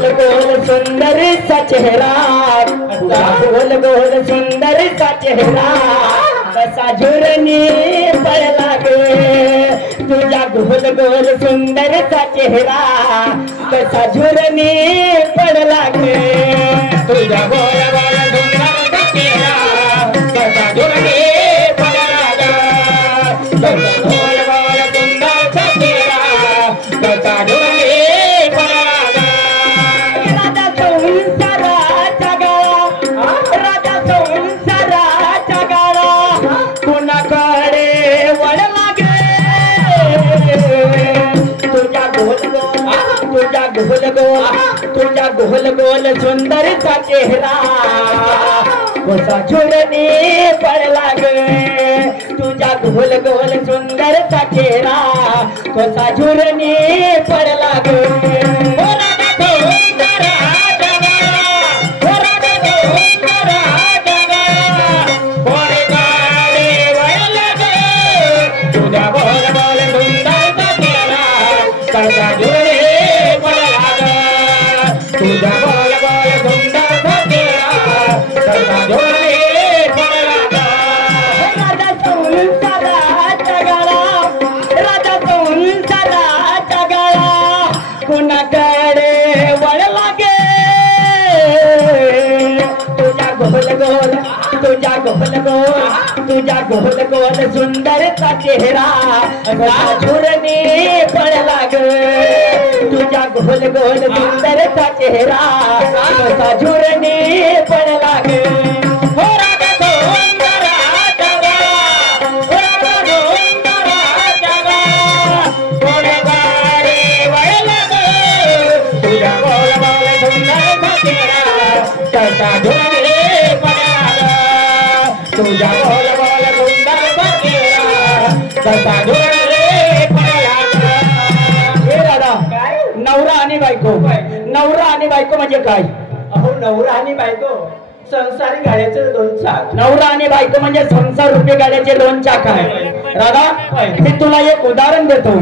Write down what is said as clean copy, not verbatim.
गोल गोल सुंदर सा चेहरा, तुझा गोल गोल सुंदर सा चेहरा, कसा झुरणी पडला गे, तुझा गोल गोल सुंदर सा चेहरा, कसा झुरणी पडला गे, तुझा गोल गोल सुंदर सा चेहरा, कसा झुरणी पडला गे, तुझा गोल गोल सुंदर सा चेहरा, कसा झुरणी पडला गे. राजा संसाराच्या गाळा, राजा संसाराच्या गाळा, कुणाकडे वळला गे, तुझ्या गोल गोल, तुझ्या गोल गोल, तुझ्या गोल गोल सुंदरचा चेहरा, कसा झुरणी पडला गे, तुझ्या गोल गोल सुंदरचा चेहरा, कसा झुरणी पडला गे. तुझा बोल बोल सुंदर सा चेहरा, कसा झुरणी पडला गे. राजा संसाराच्या गाळा, राजा संसाराच्या गाळा, कुणाकडे वळला गे, तुझ्या गोल गोल, तुझ्या गोल गोल, तुझ्या गोल गोल सुंदरचा चेहरा, कसा झुरणी पडला गे, तुझ्या गोल गोल सुंदरचा चेहरा, कसा झुरणी पडला गे. हो राजा सुंदराच्या गाळा, राजा सुंदराच्या गाळा, कोणीकडे वळला गे, तुझ्या गोल गोल सुंदरचा चेहरा, कसा झुरणी पडला गे, तुझ्या गोल गोल सुंदरचा चेहरा, कसा झुरणी पडला गे. हे दादा, नवरा आणि बायको, नवरा आणि बायको म्हणजे काय? अहो, नवरा आणि बायको संसारी गाड्याचे दोन चाक. नवरा आणि बायको म्हणजे संसार रूपी गाड्याचे दोन चाक आहे. राधा, मी तुला एक उदाहरण देतो.